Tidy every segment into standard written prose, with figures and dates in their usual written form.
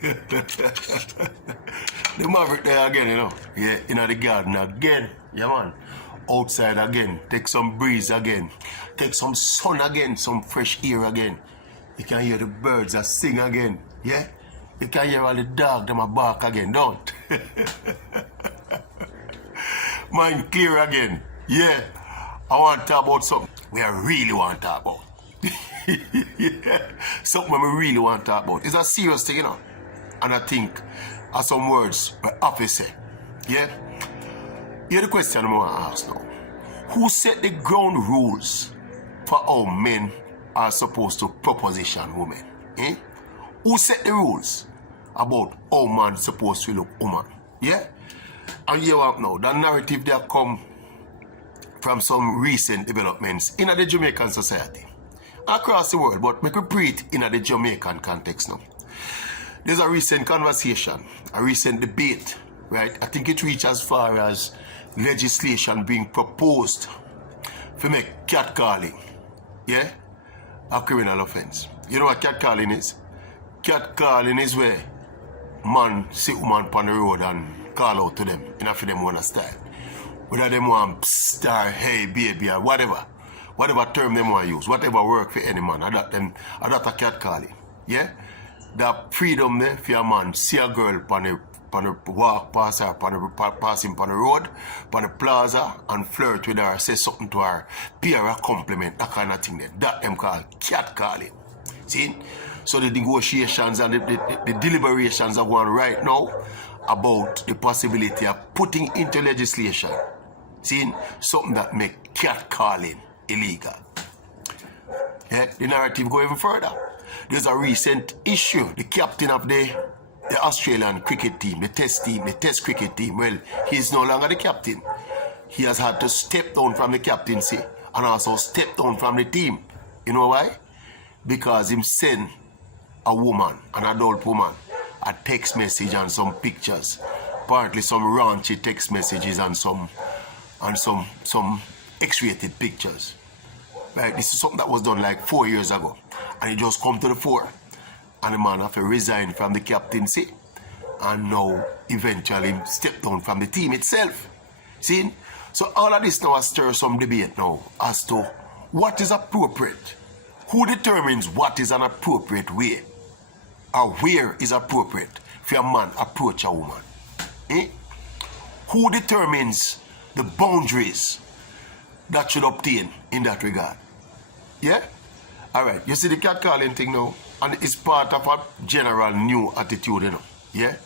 The Maverick there again, you know. Yeah, in the garden again. Yeah, man. Outside again. Take some breeze again. Take some sun again. Some fresh air again. You can hear the birds that sing again. Yeah? You can hear all the dogs that bark again, don't? Mind clear again. Yeah. I want to talk about something we really want to talk about. Yeah. Something we really want to talk about. It's a serious thing, you know. And I think are some words we have to say. Yeah? Here's the question I want to ask now. Who set the ground rules for how men are supposed to proposition women? Eh? Who set the rules about how man supposed to look woman? Yeah? And you have now, the narrative that come from some recent developments in the Jamaican society. Across the world, but make we put it in the Jamaican context now. There's a recent conversation, a recent debate, right? I think it reached as far as legislation being proposed to make catcalling, yeah, a criminal offense. You know what catcalling is? Catcalling is where man see woman on the road and call out to them in a for them one style. Whether them want star, hey baby, or whatever term them want to use, whatever work for any man, that a catcalling, yeah. That freedom there for a man see a girl on the walk past her, passing on the road, on the plaza, and flirt with her, say something to her, pay her a compliment, that kind of thing there. That them called catcalling. See? So the negotiations and the deliberations are going right now about the possibility of putting into legislation, see, something that make catcalling illegal. Yeah? The narrative go even further. There's a recent issue. The captain of the Australian cricket team, the test cricket team, well, he's no longer the captain. He has had to step down from the captaincy and also step down from the team. You know why? Because he sent a woman, an adult woman, a text message and some pictures. Partly some raunchy text messages and some X-rated pictures. Right? This is something that was done like 4 years ago. And it just come to the fore. And the man have to resign from the captaincy. And now eventually step down from the team itself. See? So all of this now has stirred some debate now as to what is appropriate. Who determines what is an appropriate way? Or where is appropriate for a man approach a woman? Eh? Who determines the boundaries that should obtain in that regard? Yeah? Alright, you see the catcalling thing now, and it's part of a general new attitude, you know. Yeah?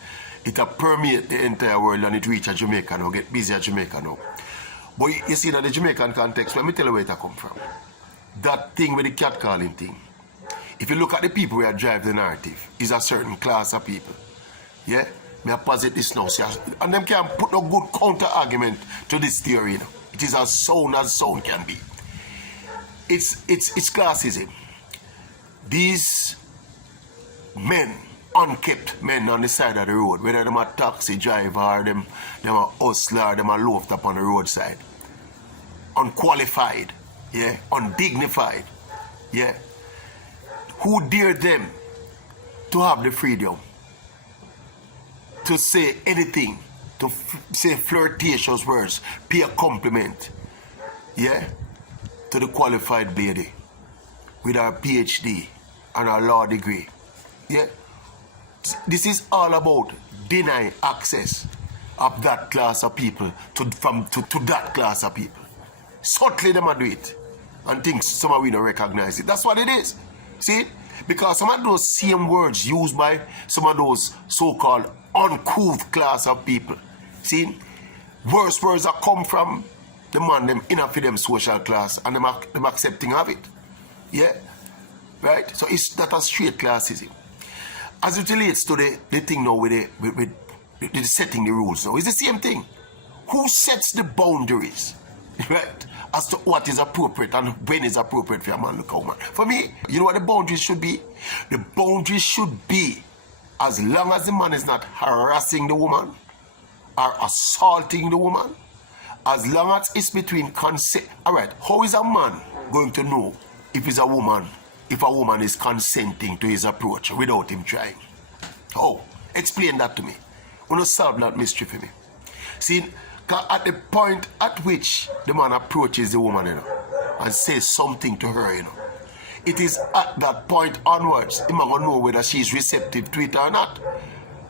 It will permeate the entire world and it reach a Jamaica now, get busy at Jamaica now. But you see that the Jamaican context, let me tell you where it come from. That thing with the catcalling thing. If you look at the people who drive the narrative, is a certain class of people. Yeah? May I posit this now, see, and them can't put no good counter argument to this theory, you know. It is as sound can be. It's classism. These men, unkept men on the side of the road, whether them a taxi driver or them a hustler or them a loafed up on the roadside, unqualified, yeah, undignified, yeah. Who dare them to have the freedom to say anything, to say flirtatious words, pay a compliment, yeah, to the qualified lady with her PhD and her law degree, yeah? This is all about denying access of that class of people to that class of people. Subtly them do it and think some of we don't recognize it. That's what it is. See? Because some of those same words used by some of those so-called uncouth class of people. See? Worse words that come from the man them in for them social class and them accepting of it. Yeah? Right? So it's not a straight classism. As it relates to the thing now with the setting the rules now, it's the same thing. Who sets the boundaries? Right? As to what is appropriate and when is appropriate for a man to look a woman. For me, you know what the boundaries should be? The boundaries should be as long as the man is not harassing the woman or assaulting the woman, as long as it's between consent. Alright, how is a man going to know if a woman is consenting to his approach without him trying? How? Explain that to me. You know, solve that mystery for me. See, at the point at which the man approaches the woman, you know, and says something to her, you know, it is at that point onwards, him gonna know whether she's receptive to it or not.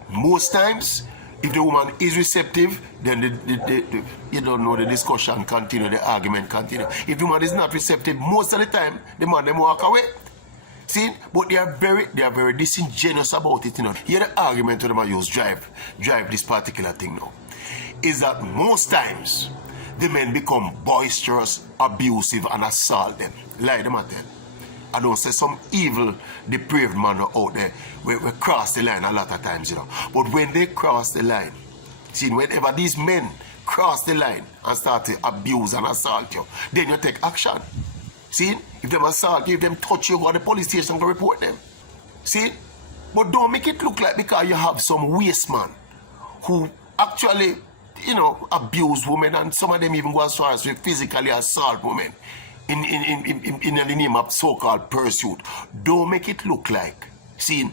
Most times, if the woman is receptive, then you don't know, the discussion continue, the argument continue. If the woman is not receptive, most of the time, the man them walk away. See, but they are very disingenuous about it, you know. Here the argument that them use drive this particular thing now is that most times the men become boisterous, abusive, and assault them. Lie them at them. I don't say some evil, depraved man out there we cross the line a lot of times, you know. But when they cross the line, see, whenever these men cross the line and start to abuse and assault you, then you take action. See, if them assault you, if them touch you, go to the police station to report them. See, but don't make it look like because you have some waste man who actually, you know, abuse women, and some of them even go as far as to physically assault women in the name of so-called pursuit. Don't make it look like, see,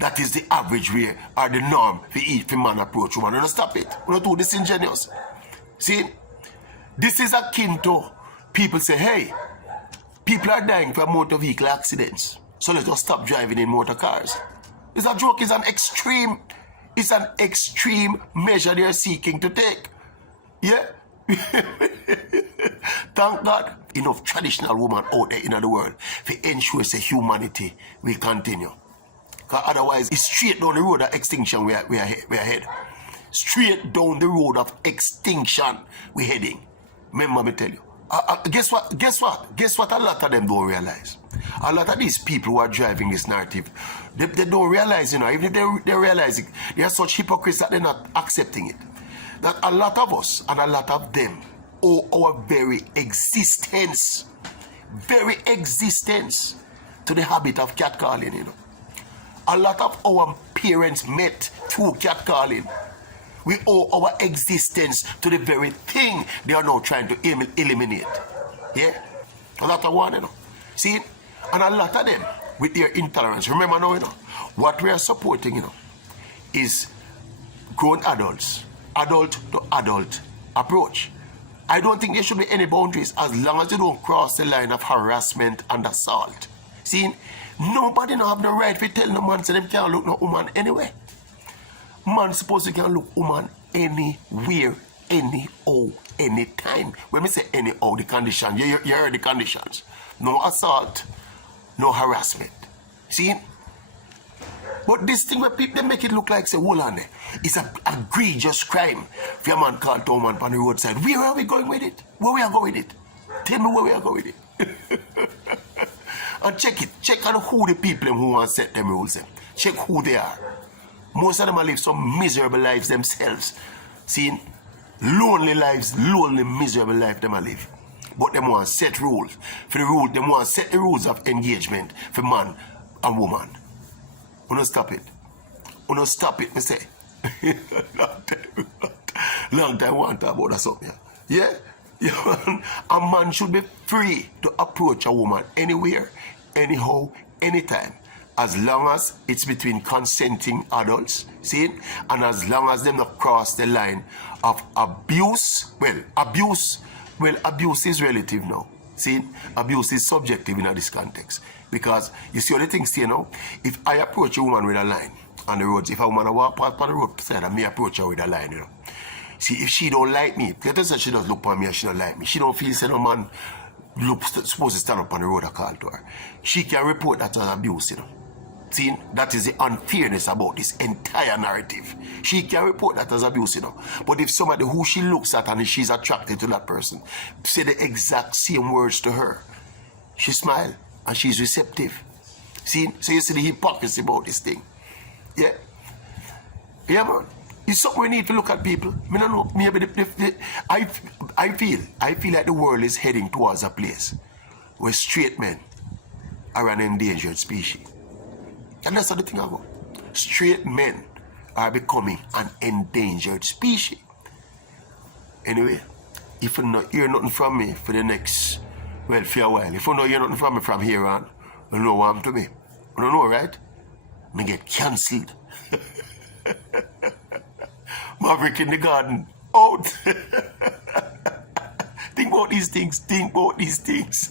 that is the average way or the norm for man approach woman. You don't stop it. You don't do disingenuous. See, this is akin to people say, hey, people are dying from motor vehicle accidents, so let's just stop driving in motor cars. It's a joke. It's an extreme measure they're seeking to take. Yeah? Thank God, enough traditional women out there in the world to ensure say humanity will continue. Because otherwise, it's straight down the road of extinction we are heading. Straight down the road of extinction we're heading. Remember me tell you. Guess what? A lot of them don't realize. A lot of these people who are driving this narrative, they don't realize, you know, even if they realize it, they are such hypocrites that they're not accepting it. That a lot of us and a lot of them owe our very existence to the habit of catcalling, you know. A lot of our parents met through catcalling. We owe our existence to the very thing they are now trying to eliminate. Yeah? A lot of one, you know. See? And a lot of them, with their intolerance, remember now, you know, what we are supporting, you know, is grown adults, adult to adult approach. I don't think there should be any boundaries as long as you don't cross the line of harassment and assault. See? Nobody don't have the right to tell no man so them can't look no woman anyway. Man supposed to can look woman anywhere, anyhow, anytime. When we say anyhow, the condition, you heard the conditions. No assault, no harassment. See? But this thing where people they make it look like, say, hold on there. It's an egregious crime for a man called to a man on the roadside. Where are we going with it? Where we are going with it? Tell me where we are going with it. And check it. Check on who the people who want to set them rules. Check who they are. Most of them are live some miserable lives themselves. See? Lonely lives, lonely, miserable life them are live. But them want to set rules. For the rule, them want to set the rules of engagement for man and woman. You don't stop it. You don't stop it, me say. Long time I want to talk about that something. Yeah? A man should be free to approach a woman anywhere, anyhow, anytime. As long as it's between consenting adults, see? And as long as them not cross the line of abuse. Well, abuse is relative now. See? Abuse is subjective in this context. Because you see all the things here now. If I approach a woman with a line on the road, if a woman walk past on the road side and me approach her with a line, you know. See, if she don't like me, let us say she does look on me and she don't like me. She don't feel say no man supposed to stand up on the road and call to her. She can report that as abuse, you know. See, that is the unfairness about this entire narrative. She can report that as abuse, you know. But if somebody who she looks at and she's attracted to that person, say the exact same words to her, she smile and she's receptive. See? So you see the hypocrisy about this thing. Yeah? Yeah, man. It's something we need to look at, people. I don't know. Maybe I feel like the world is heading towards a place where straight men are an endangered species. And that's how the thing I go. Straight men are becoming an endangered species. Anyway, if you not hear nothing from me for the next, well, for a while, if you don't hear nothing from me from here on, you know what happened to me. You don't know, right? Me get cancelled. Maverick in the garden. Out. Think about these things. Think about these things.